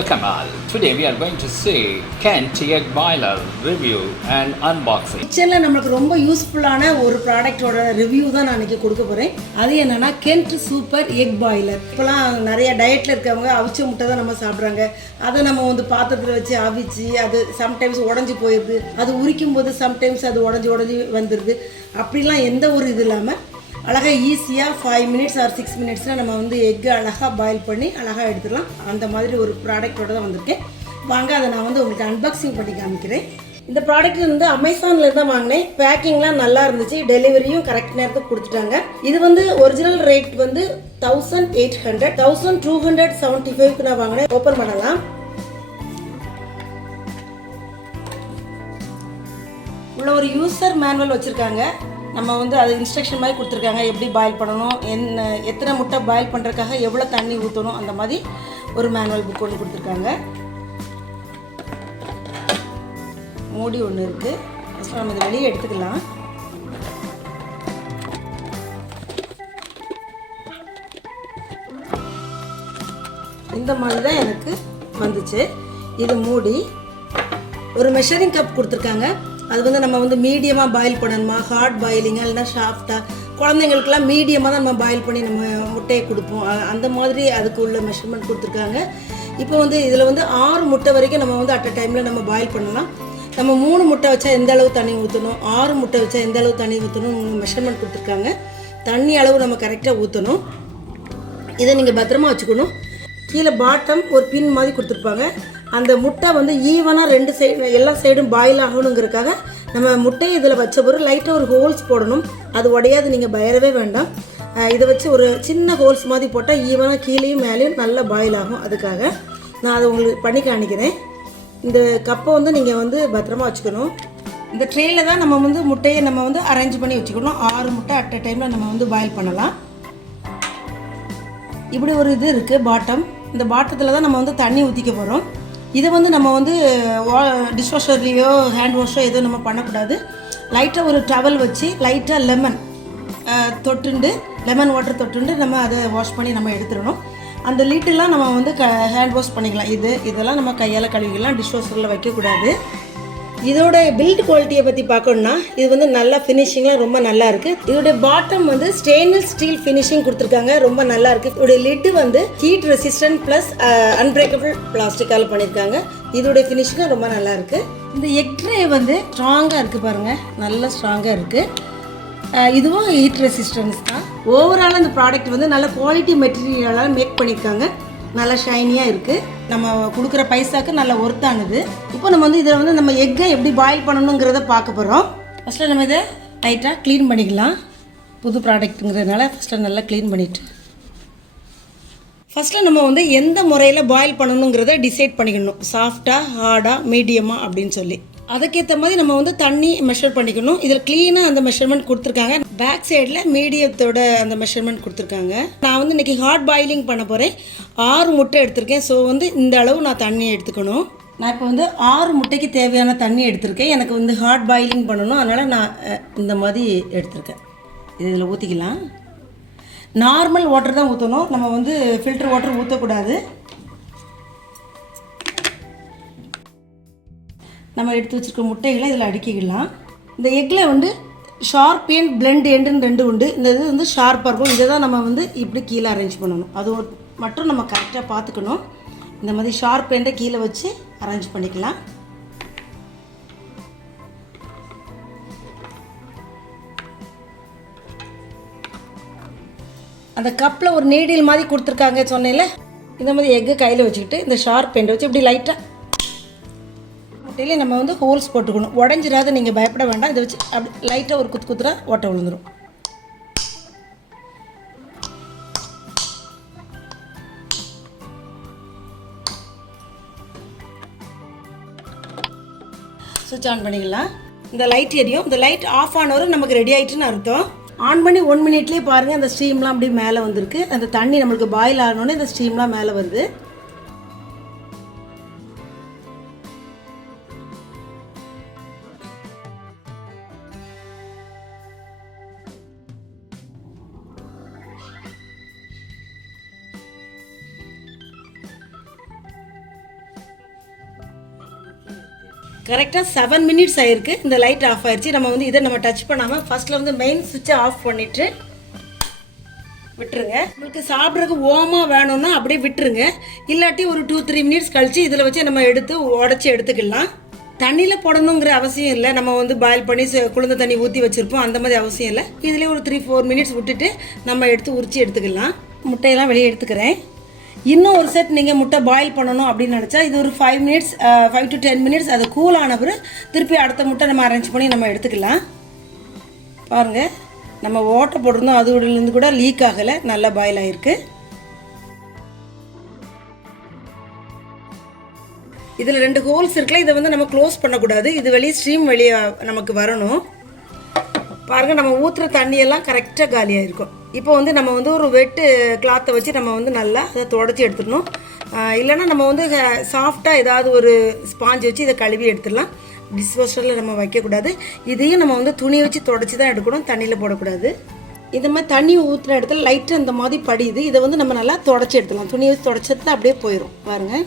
Welcome all. Today we are going to see Kent egg boiler review and unboxing. கிச்சனில் நமக்கு ரொம்ப யூஸ்ஃபுல்லான ஒரு ப்ராடக்டோட ரிவ்யூ தான் நான் இன்றைக்கி கொடுக்க போகிறேன். அது என்னென்னா கென்ட் சூப்பர் எக் பாய்லர். இப்போலாம் நிறைய டயட்டில் இருக்கவங்க அவிச்ச முட்டை தான் நம்ம சாப்பிட்றாங்க. அதை நம்ம வந்து பாத்திரத்தில் வச்சு அவிச்சு அது சம்டைம்ஸ் உடஞ்சி போயிடுது. அது உரிக்கும் போது சம்டைம்ஸ் அது உடஞ்சி வந்துடுது. அப்படிலாம் எந்த ஒரு இது இல்லாமல் அழகாக ஈஸியாக 5 minutes ஆர் 6 minutesல நம்ம வந்து எக்கு அழகாக பாயில் பண்ணி அழகாக எடுத்துடலாம். அந்த மாதிரி ஒரு ப்ராடக்டோடு தான் வந்திருக்கேன். வாங்க அதை நான் வந்து உங்களுக்கு அன்பாக்சிங் பண்ணி காமிக்கிறேன். இந்த ப்ராடக்ட் வந்து அமேசானில் தான் வாங்கினேன். பேக்கிங்லாம் நல்லா இருந்துச்சு, டெலிவரியும் கரெக்ட் நேரத்துக்கு கொடுத்துட்டாங்க. இது வந்து ஒரிஜினல் ரேட் வந்து 1800 1275க்கு நான் வாங்கினேன். ஓப்பன் பண்ணலாம். உள்ள ஒரு யூசர் மேனுவல் வச்சுருக்காங்க. நம்ம வந்து அது இன்ஸ்ட்ரக்ஷன் மாதிரி கொடுத்துருக்காங்க, எப்படி பாயில் பண்ணணும், எத்தனை முட்டை பாயில் பண்ணுறதுக்காக எவ்வளோ தண்ணி ஊற்றணும், அந்த மாதிரி ஒரு மேனுவல் புக் ஒன்று கொடுத்துருக்காங்க. மூடி ஒன்று இருக்குது. ஃபஸ்ட்டு நம்ம இதை வெளியே எடுத்துக்கலாம். இந்த மாதிரி தான் எனக்கு வந்துச்சு. இது மூடி ஒரு மெஷரிங் கப் கொடுத்துருக்காங்க. அது வந்து நம்ம வந்து மீடியமாக பாயில் பண்ணணுமா, ஹார்ட் பாயிலிங்காக இல்லைனா ஷாஃப்டாக, குழந்தைங்களுக்குலாம் மீடியமாக தான் நம்ம பாயில் பண்ணி நம்ம முட்டையை கொடுப்போம். அந்த மாதிரி அதுக்கு உள்ள மெஷர்மெண்ட் கொடுத்துருக்காங்க. இப்போ வந்து இதில் வந்து 6 முட்டை வரைக்கும் நம்ம வந்து அட் அ டைமில் நம்ம பாயில் பண்ணலாம். நம்ம 3 முட்டை வச்சா எந்த அளவு தண்ணி ஊற்றணும், 6 முட்டை வச்சா எந்த அளவு தண்ணி ஊற்றணும் மெஷர்மெண்ட் கொடுத்துருக்காங்க. தண்ணி அளவு நம்ம கரெக்டாக ஊற்றணும். இதை நீங்கள் பத்திரமா வச்சுக்கணும். கீழே பாட்டம் ஒரு பின் மாதிரி கொடுத்துருப்பாங்க. அந்த முட்டை வந்து ஈவனாக 2 சைடு எல்லா சைடும் பாயில் ஆகணுங்கிறதுக்காக நம்ம முட்டையை இதில் வச்ச பிறகு லைட்டாக ஒரு ஹோல்ஸ் போடணும். அது உடையாது, நீங்கள் பயரவே வேண்டாம். இதை வச்சு ஒரு சின்ன ஹோல்ஸ் மாதிரி போட்டால் ஈவனாக கீழேயும் மேலேயும் நல்லா பாயில் ஆகும். அதுக்காக நான் அதை உங்களுக்கு பண்ணி காணிக்கிறேன். இந்த கப்பை வந்து நீங்கள் வந்து பத்திரமா வச்சுக்கணும். இந்த ட்ரேயில் தான் நம்ம வந்து முட்டையை நம்ம வந்து அரேஞ்ச் பண்ணி வச்சுக்கணும். 6 முட்டை அட் அ டைமில் நம்ம வந்து பாயில் பண்ணலாம். இப்படி ஒரு இது இருக்குது பாட்டம். இந்த பாட்டத்தில் தான் நம்ம வந்து தண்ணி ஊற்றிக்க போகிறோம். இதை வந்து நம்ம வந்து டிஷ் வாஷர்லேயோ ஹேண்ட் வாஷோ எதுவும் நம்ம பண்ணக்கூடாது. லைட்டாக ஒரு டவல் வச்சு லைட்டாக லெமன் வாட்டர் தொட்டுண்டு நம்ம அதை வாஷ் பண்ணி நம்ம எடுத்துடணும். அந்த லிட்டெல்லாம் நம்ம வந்து ஹேண்ட் வாஷ் பண்ணிக்கலாம். இதெல்லாம் நம்ம கையால் கழுவிக்கலாம், டிஷ் வாஷரில் வைக்கக்கூடாது. இதோட பில்ட் குவாலிட்டியை பற்றி பார்க்கணுன்னா இது வந்து நல்லா ஃபினிஷிங்லாம் ரொம்ப நல்லா இருக்குது. இதோட பாட்டம் வந்து ஸ்டெயின்லெஸ் ஸ்டீல் ஃபினிஷிங் கொடுத்துருக்காங்க, ரொம்ப நல்லா இருக்குது. இதோட லிட்டு வந்து ஹீட் ரெசிஸ்டன்ட் ப்ளஸ் அன்பிரேக்கபிள் பிளாஸ்டிக்கால் பண்ணியிருக்காங்க. இதோட ஃபினிஷிங்கும் ரொம்ப நல்லா இருக்குது. இந்த எக் ட்ரே வந்து ஸ்ட்ராங்காக இருக்குது பாருங்கள், நல்லா ஸ்ட்ராங்காக இருக்குது. இதுவும் ஹீட் ரெசிஸ்டன்ஸ் தான். ஓவரால் இந்த ப்ராடக்ட் வந்து நல்ல குவாலிட்டி மெட்டீரியலால் மேக் பண்ணியிருக்காங்க. நல்லா ஷைனியாக இருக்குது. நம்ம கொடுக்குற பைசாவுக்கு நல்ல ஒர்த்தானது. இப்போ நம்ம வந்து இதில் வந்து நம்ம எக்கை எப்படி பாயில் பண்ணணுங்கிறத பார்க்க போகிறோம். ஃபஸ்ட்டில் நம்ம இதை லைட்டாக க்ளீன் பண்ணிக்கலாம். புது ப்ராடக்ட்டுங்கிறதுனால ஃபஸ்ட்டில் நல்லா க்ளீன் பண்ணிவிட்டு ஃபஸ்ட்டில் நம்ம வந்து எந்த முறையில் பாயில் பண்ணணுங்கிறத டிசைட் பண்ணிக்கணும். சாஃப்டாக, ஹார்டாக, மீடியமாக அப்படின்னு சொல்லி அதுக்கேற்ற மாதிரி நம்ம வந்து தண்ணி மெஷர் பண்ணிக்கணும். இதில் க்ளீனாக அந்த மெஷர்மெண்ட் கொடுத்துருக்காங்க. பேக் சைடில் மீடியத்தோட அந்த மெஷர்மெண்ட் கொடுத்துருக்காங்க. நான் வந்து இன்றைக்கி ஹார்ட் பாயிலிங் பண்ண போகிறேன். 6 முட்டை எடுத்திருக்கேன். ஸோ வந்து இந்த அளவு நான் தண்ணி எடுத்துக்கணும். நான் இப்போ வந்து 6 முட்டைக்கு தேவையான தண்ணி எடுத்திருக்கேன். எனக்கு வந்து ஹார்ட் பாயிலிங் பண்ணணும், அதனால் நான் இந்த மாதிரி எடுத்திருக்கேன். இதில் ஊற்றிக்கலாம். நார்மல் வாட்டர் தான் ஊற்றணும், நம்ம வந்து ஃபில்டர் வாட்டர் ஊற்றக்கூடாது. நம்ம எடுத்து வச்சுருக்க முட்டைகளை இதில் அடுக்கிக்கலாம். இந்த எக்கில் வந்து ஷார்ப் எண்ட் பிளெண்ட் எண்டுன்னு 2 உண்டு. இந்த இது வந்து ஷார்ப்பாக இருக்கும். இதை தான் நம்ம வந்து இப்படி கீழே அரேஞ்ச் பண்ணணும். அது மட்டும் நம்ம கரெக்டாக பார்த்துக்கணும். இந்த மாதிரி ஷார்ப் எண்டை கீழே வச்சு அரேஞ்ச் பண்ணிக்கலாம். அந்த கப்பில் ஒரு நீடில் மாதிரி கொடுத்துருக்காங்க சொன்னேன்ல, இந்த மாதிரி எக்கு கையில் வச்சுக்கிட்டு இந்த ஷார்ப் எண்டை வச்சு இப்படி லைட்டாக முட்டையிலே நம்ம வந்து ஹோல்ஸ் போட்டுக்கணும். உடஞ்சிடாத, நீங்கள் பயப்பட வேண்டாம். இதை வச்சு அப்படி லைட்டாக ஒரு குத்துறா ஓட்டை விழுந்துடும். சுவிட்ச் ஆன் பண்ணிக்கலாம். இந்த லைட் எரியும். இந்த லைட் ஆஃப் ஆனவரை நமக்கு ரெடி ஆகிட்டுன்னு அர்த்தம். ஆன் பண்ணி 1 minute பாருங்கள், அந்த ஸ்டீம்லாம் அப்படியே மேலே வந்திருக்கு. அந்த தண்ணி நம்மளுக்கு பாயில் ஆகணுன்னே இந்த ஸ்டீம்லாம் மேலே வருது. கரெக்டாக 7 மினிட்ஸ் ஆயிருக்கு. இந்த லைட் ஆஃப் ஆயிடுச்சு. நம்ம வந்து இதை நம்ம டச் பண்ணாமல் ஃபர்ஸ்ட்டில் வந்து மெயின் சுவிட்சை ஆஃப் பண்ணிவிட்டு விட்டுருங்க. உங்களுக்கு சாப்பிட்றதுக்கு ஓமாக வேணும்னா அப்படியே விட்டுருங்க. இல்லாட்டி ஒரு 2-3 மினிட்ஸ் கழித்து இதில் வச்சு நம்ம எடுத்து உடச்சி எடுத்துக்கலாம். தண்ணியில் போடணுங்கிற அவசியம் இல்லை. நம்ம வந்து பாயில் பண்ணி குளிர்ந்த தண்ணி ஊற்றி வச்சுருப்போம், அந்த மாதிரி அவசியம் இல்லை. இதிலே ஒரு 3-4 மினிட்ஸ் விட்டுட்டு நம்ம எடுத்து உரித்து எடுத்துக்கலாம். முட்டையெல்லாம் வெளியே எடுத்துக்கிறேன். இன்னும் ஒரு செட் நீங்கள் முட்டை பாயில் பண்ணணும் அப்படின்னு நினச்சா இது ஒரு 5 to 10 மினிட்ஸ் அது கூல் ஆன பிறகு திருப்பி அடுத்த முட்டை நம்ம அரேஞ்ச் பண்ணி நம்ம எடுத்துக்கலாம். பாருங்கள், நம்ம ஓட்டை போட்டிருந்தோம், அதுலேருந்து கூட லீக் ஆகலை, நல்லா பாயில் ஆகிருக்கு. இதில் 2 ஹோல்ஸ் இருக்குல்ல, இதை வந்து நம்ம க்ளோஸ் பண்ணக்கூடாது. இது வெளியே ஸ்ட்ரீம் வெளியே நமக்கு வரணும். பாருங்கள், நம்ம ஊற்றுற தண்ணியெல்லாம் கரெக்டாக காலியாக இருக்கும். இப்போ வந்து நம்ம வந்து ஒரு வெட்டு கிளாத்தை வச்சு நம்ம வந்து நல்லா அதை தொடச்சி எடுத்துடணும். இல்லைன்னா நம்ம வந்து சாஃப்டாக ஏதாவது ஒரு ஸ்பாஞ்ச் வச்சு இதை கழுவி எடுத்துடலாம். டிஷ்வாஷரில் நம்ம வைக்கக்கூடாது. இதையும் நம்ம வந்து துணி வச்சு தொடச்சி தான் எடுக்கணும், தண்ணியில் போடக்கூடாது. இந்த மாதிரி தண்ணி ஊற்றுற இடத்துல லைட்டாக இந்த மாதிரி படியுது. இதை வந்து நம்ம நல்லா தொடச்சி எடுத்துடலாம். துணி வச்சு தொடச்சது அப்படியே போயிடும். பாருங்கள்,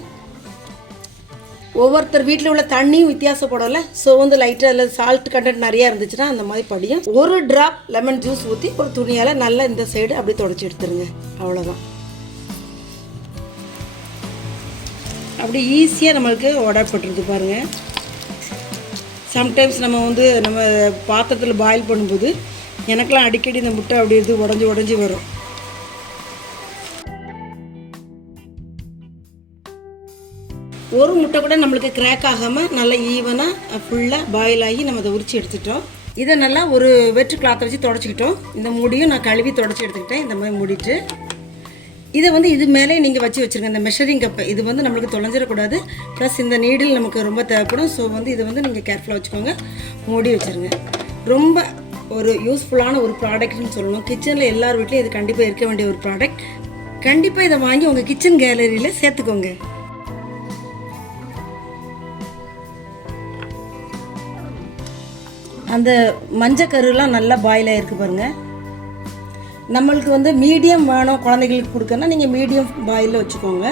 ஒவ்வொருத்தர் வீட்டில் உள்ள தண்ணியும் வித்தியாசப்படல. ஸோ வந்து லைட்டாக அதில் சால்ட் கண்டென்ட் நிறையா இருந்துச்சுன்னா அந்த மாதிரி படியும். ஒரு ட்ராப் லெமன் ஜூஸ் ஊற்றி ஒரு துணியால் நல்லா இந்த சைடு அப்படி தொடச்சி எடுத்துருங்க. அவ்வளோதான். அப்படி ஈஸியாக நம்மளுக்கு உடப்பட்டுருக்கு. பாருங்கள், சம்டைம்ஸ் நம்ம வந்து நம்ம பாத்திரத்தில் பாயில் பண்ணும்போது எனக்கெல்லாம் அடிக்கடி இந்த முட்டை அப்படி இது உடஞ்சி வரும். ஒரு முட்டை கூட நம்மளுக்கு கிராக் ஆகாமல் நல்லா ஈவனாக ஃபுல்லாக பாயில் ஆகி நம்ம அதை உரித்து எடுத்துட்டோம். இதை நல்லா ஒரு வெற்று கிளாத்தை வச்சு தொடச்சிக்கிட்டோம். இந்த மூடியும் நான் கழுவி தொடச்சி எடுத்துக்கிட்டேன். இந்த மாதிரி மூடிட்டு இதை வந்து இது மேலே நீங்கள் வச்சுருங்க. இந்த மெஷரிங் கப்பை இது வந்து நம்மளுக்கு தொலைஞ்சிடக்கூடாது. ப்ளஸ் இந்த நீடில் நமக்கு ரொம்ப தேவைப்படும். ஸோ வந்து இதை வந்து நீங்கள் கேர்ஃபுல்லாக வச்சுக்கோங்க, மூடி வச்சுருங்க. ரொம்ப ஒரு யூஸ்ஃபுல்லான ஒரு ப்ராடக்ட்னு சொல்லணும். கிச்சனில் எல்லார் வீட்லையும் இது கண்டிப்பாக இருக்க வேண்டிய ஒரு ப்ராடக்ட். கண்டிப்பாக இதை வாங்கி உங்கள் கிச்சன் கேலரியில் சேர்த்துக்கோங்க. அந்த மஞ்சக்கருலாம் நல்லா பாயில் ஆகிருக்கு பாருங்கள். நம்மளுக்கு வந்து மீடியம் வேணும் குழந்தைகளுக்கு கொடுக்கணும்னா நீங்கள் மீடியம் பாயிலில் வச்சுக்கோங்க.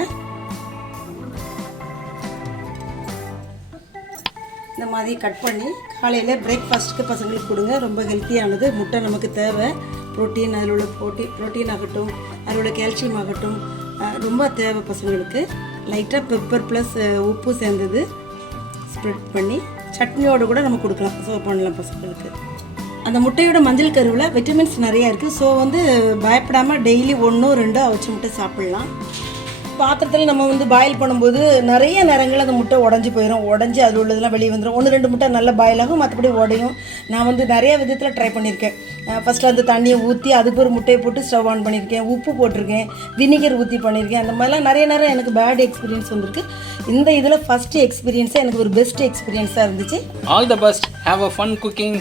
இந்த மாதிரி கட் பண்ணி காலையில் பிரேக்ஃபாஸ்ட்டுக்கு பசங்களுக்கு கொடுங்க. ரொம்ப ஹெல்த்தியானது. முட்டை நமக்கு தேவை. ப்ரோட்டீன், அதில் உள்ள ப்ரோட்டீன் ஆகட்டும், அதில் உள்ள கால்சியம் ஆகட்டும் ரொம்ப தேவை பசங்களுக்கு. லைட்டாக பெப்பர் ப்ளஸ் உப்பு சேர்ந்தது ஸ்ப்ரெட் பண்ணி சட்னியோடு கூட நம்ம கொடுக்கலாம், சர்வ் பண்ணலாம் பசங்களுக்கு. அந்த முட்டையோட மஞ்சள் கருவில் விட்டமின்ஸ் நிறையா இருக்குது. ஸோ வந்து பயப்படாமல் டெய்லி 1-2 அவிச்ச முட்டை சாப்பிட்லாம். பாத்திரத்தில் நம்ம வந்து பாயில் பண்ணும்போது நிறைய நேரங்கள் அந்த முட்டை உடஞ்சி போயிடும். உடஞ்சி அதில் உள்ளதெல்லாம் வெளியே வந்துடும். 1-2 முட்டை நல்லா பாயில் ஆகும், மற்றபடி உடையும். நான் வந்து நிறைய விதத்தில் ட்ரை பண்ணியிருக்கேன். ஃபஸ்ட்டு அந்த தண்ணியை ஊற்றி அதுக்கு ஒரு முட்டையை போட்டு ஸ்டவ் ஆன் பண்ணியிருக்கேன், உப்பு போட்டிருக்கேன், வினிகர் ஊற்றி பண்ணியிருக்கேன். அந்த மாதிரிலாம் நிறைய எனக்கு பேட் எக்ஸ்பீரியன்ஸ் வந்திருக்கு. இந்த இதில் ஃபஸ்ட்டு எக்ஸ்பீரியன்ஸே எனக்கு ஒரு பெஸ்ட் எக்ஸ்பீரியன்ஸாக இருந்துச்சு. All the best. Have a fun cooking.